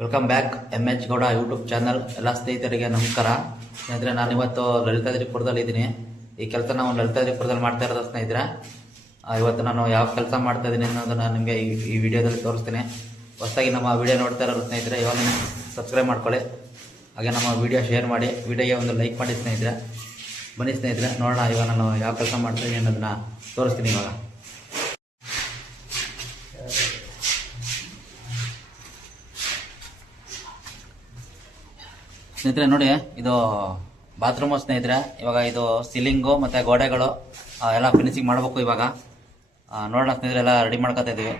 Welcome back M H Gowda YouTube channel ಎಲ್ಲ ಸ್ನೇಹಿತರಿಗೆ ನಮಸ್ಕಾರ. ಸ್ನೇಹಿತರೆ, ನಾನು ಇವತ್ತು ಲಲಿತಾದ್ರಿಪುರದಲ್ಲಿ ಇದ್ದೀನಿ. ಈ ಕೆಲಸ ನಾವು ಲಲಿತಾದ್ರಿಪುರದಲ್ಲಿ ಮಾಡ್ತಾ ಇರೋದು ಸ್ನೇಹಿತರೆ. ಇವತ್ತು ನಾನು ಯಾವ ಕೆಲಸ ಮಾಡ್ತಾ ಇದ್ದೀನಿ ಅನ್ನೋದನ್ನ ನಿಮಗೆ ಈ ಈ ವಿಡಿಯೋದಲ್ಲಿ ತೋರಿಸ್ತೀನಿ. ಹೊಸದಾಗಿ ನಮ್ಮ ವಿಡಿಯೋ ನೋಡ್ತಾ ಇರೋರು ಸ್ನೇಹಿತರೆ ಇವಾಗ ಸಬ್ಸ್ಕ್ರೈಬ್ ಮಾಡ್ಕೊಳ್ಳಿ. ಹಾಗೆ ನಮ್ಮ ವಿಡಿಯೋ ಶೇರ್ ಮಾಡಿ, ವಿಡಿಯೋಗೆ ಒಂದು ಲೈಕ್ ಮಾಡಿ ಸ್ನೇಹಿತರೆ. ಬನ್ನಿ ಸ್ನೇಹಿತರೆ, ನೋಡೋಣ ಇವಾಗ ನಾನು ಯಾವ ಕೆಲಸ ಮಾಡ್ತಾ ಇದ್ದೀನಿ ಅನ್ನೋದನ್ನ ತೋರಿಸ್ತೀನಿ ಇವಾಗ. ಸ್ನೇಹಿತರೆ, ನೋಡಿ, ಇದು ಬಾತ್ರೂಮು ಸ್ನೇಹಿತರೆ, ಇವಾಗ ಇದು ಸೀಲಿಂಗು ಮತ್ತು ಗೋಡೆಗಳು ಎಲ್ಲ ಫಿನಿಶಿಂಗ್ ಮಾಡಬೇಕು ಇವಾಗ. ನೋಡೋಣ ಸ್ನೇಹಿತರೆ, ಎಲ್ಲ ರೆಡಿ ಮಾಡ್ಕೊತಾ ಇದ್ದೀವಿ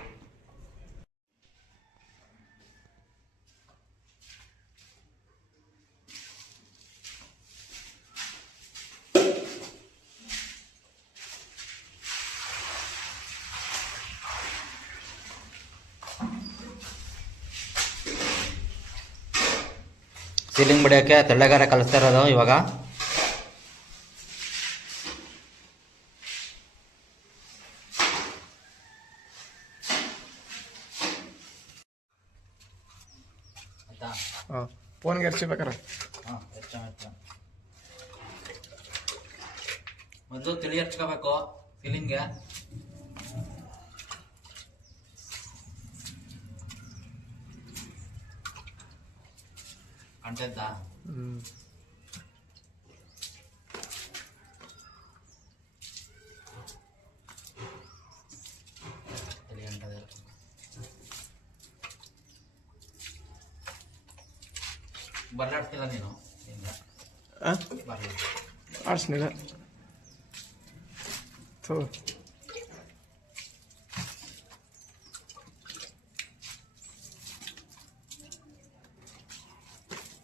ಸೀಲಿಂಗ್ ಬಡಿಯೋಕ್ಕೆ ತೆಳ್ಳಗಾರ ಕಲಿಸ್ತಾ ಇರೋದು ಇವಾಗ. ಹಾಂ. ಫೋನ್ಗೆ ಹಚ್ಚಿಬೇಕಾರ ಹಾಂ ಮೊದಲು ತಿಳಿ ಹಚ್ಕೋಬೇಕು ಸೀಲಿಂಗ್ಗೆ. ಕಾಣ್ತಾ ಹ್ಞೂ ತಲೆ ಅಂಟದೆ ಬರ್ಲಾಡ್ತಿಲ್ಲ ನೀನು ಹಿಂಗ ಹಾಂ ಬರ್ಲ ಆಡ್ಸ್ನಿಲ್ಲ ಥೋ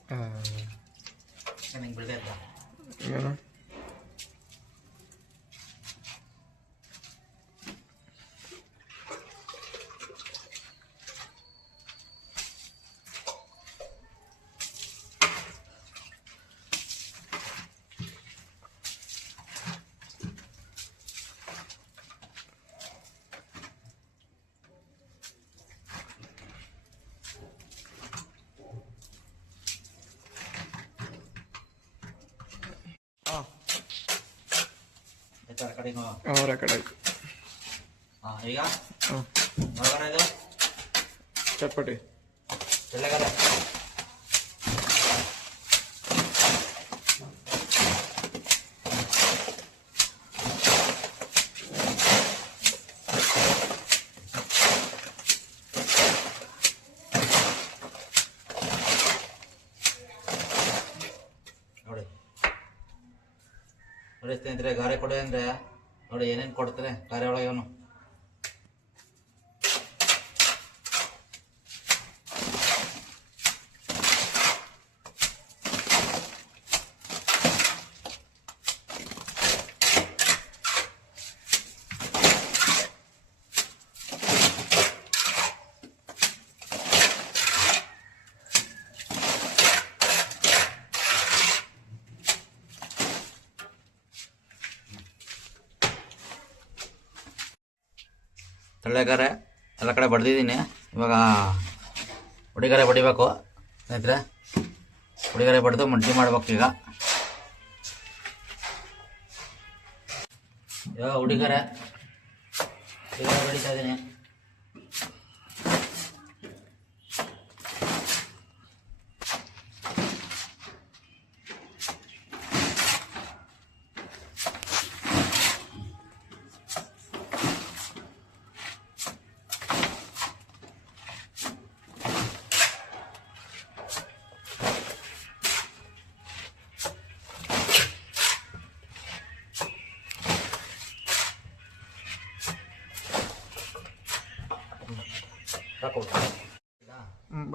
ಹಾಂ ನಿಂಗೆ ಬಿಡ್ದೈತ ಏನು ಹಾಂ ಕಡೆಗೂ. ಅವರ ಕಡೆ. ಹಾಂ ಈಗ? ಹಾಂ ಇದು? ಚಟ್ಪಟಿ ತೆಳ್ಳಗದೆ ನೋಡಿ. ನೋಡಿ ಸ್ನೇಹಿತರೆ ಗಾರೆ ಕೊಡೆ ಅಂದ್ರೆ ನೋಡಿ ಏನೇನು ಕೊಡ್ತಾರೆ ಕಾರ್ಯ ಒಳಗೆ ಅವನು ತಳ್ಳೆಗಾರೆ ಎಲ್ಲ ಕಡೆ ಬಡ್ದಿದ್ದೀನಿ. ಇವಾಗ ಹುಡಿಗಾರೆ ಬಡಿಬೇಕು. ಸ್ನೇಹಿತರೆ ಹುಡಿಗಾರೆ ಬಡಿದು ಮಡ್ಡಿ ಮಾಡ್ಬೇಕು ಈಗ. ಇವಾಗ ಹುಡಿಗಾರೆ ಹುಡಿಗಾರೆ ಬಡಿತಾ ಇದ್ದೀನಿ.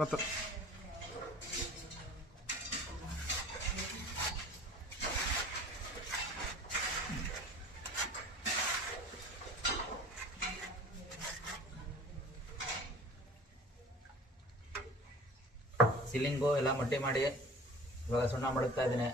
ಹ್ಞೂ ಬತ್ತು ಸೀಲಿಂಗು ಎಲ್ಲ ಮಟ್ಟಿ ಮಾಡಿ ಇವಾಗ ಸುಣ್ಣ ಮಾಡುತ್ತಾ ಇದ್ದೀನಿ.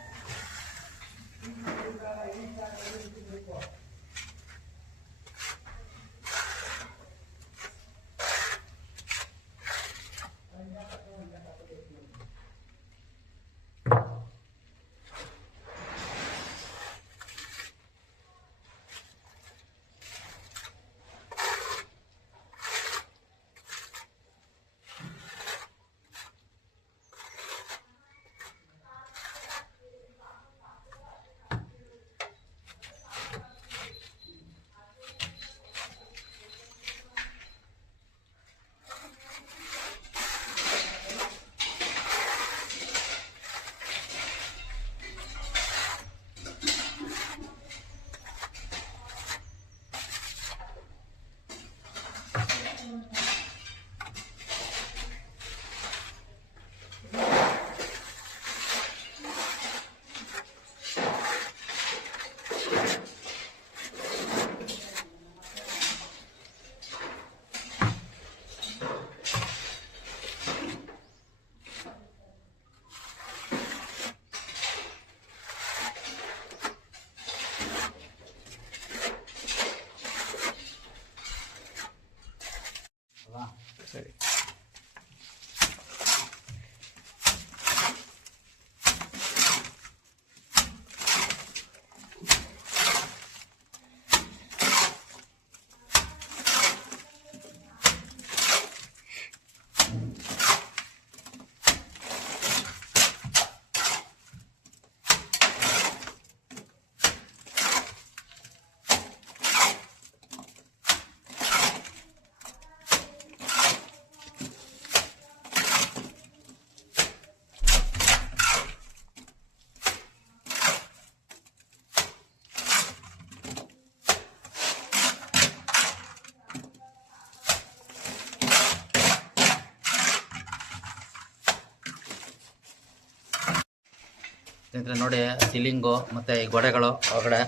ಸ್ನೇಹಿತರೆ, ನೋಡಿ, ಸೀಲಿಂಗು ಮತ್ತು ಈ ಗೋಡೆಗಳು ಹೊರಗಡೆ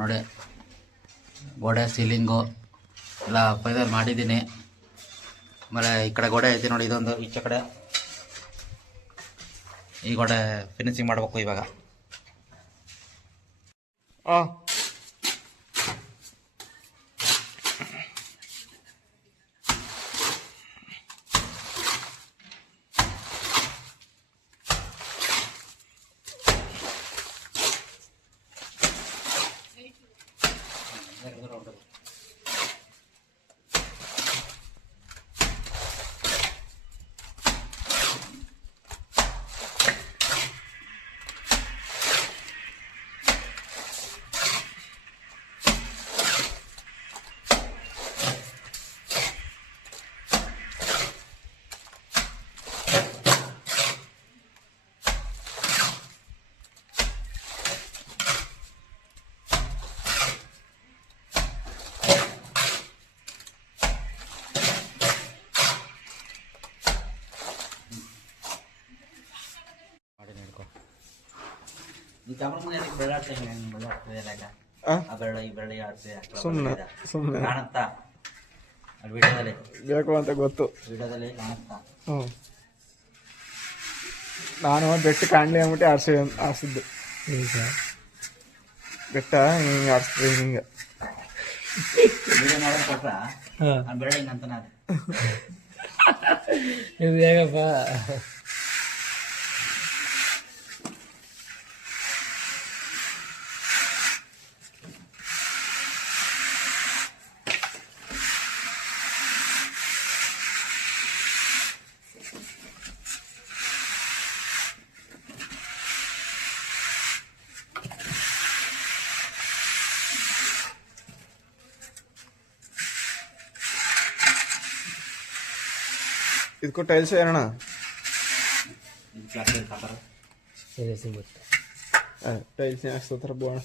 ನೋಡಿ, ಗೋಡೆ, ಸೀಲಿಂಗು ಎಲ್ಲ ಫೈನಲ್ ಮಾಡಿದ್ದೀನಿ. ಆಮೇಲೆ ಈ ಕಡೆ ಗೋಡೆ ಐತಿ ನೋಡಿ, ಇದೊಂದು ಈಚೆ ಕಡೆ. ಈ ಗೋಡೆ ಫಿನಿಶಿಂಗ್ ಮಾಡಬೇಕು ಇವಾಗ. ಆ ಮಾಡಿ ನೋಡ್ಕೊ ಈ ಚಾಮರ ಮನೆ ಬೆಳ್ಳ ಆಡ್ತೀನಿ ಬೆಳ್ಳ ಆಗ್ತದೆ ಇಲ್ಲ ಆ? ಆ ಬೆಳ್ಳ ಈ ಬೆಳ್ಳ ಆಡ್ತೀವಿ ಕಾಣುತ್ತಾ? ಅಲ್ಲಿ ವಿಡಿಯೋದಲ್ಲಿ. ಬೇಕು ಅಂತ ಗೊತ್ತು. ವಿಡಿಯೋದಲ್ಲಿ ಕಾಣುತ್ತಾ? ಹ್ಞೂ ನಾನು ಬೆಟ್ಟ ಕಾಣಲಿ ಅಂದ್ಬಿಟ್ಟು ಆಡ್ಸಿ ಆಡ್ಸಿದ್ದು. ಈಗ? ಬೆಟ್ಟ ಹಿಂಗೆ ಆಡಿಸ್ತೀವಿ ಹಿಂಗೆ. ವಿಡಿಯೋ ನೋಡೋದು ಕೊಟ್ರ ಆ ಬೆಳ್ಳ ಹಿಂಗೆ ಅಂತಾನೆ ಅದು ಇದು ಹೇಗಪ್ಪ? इसको टाइल्स है ना टाइल्स है आज तो तरफ बोल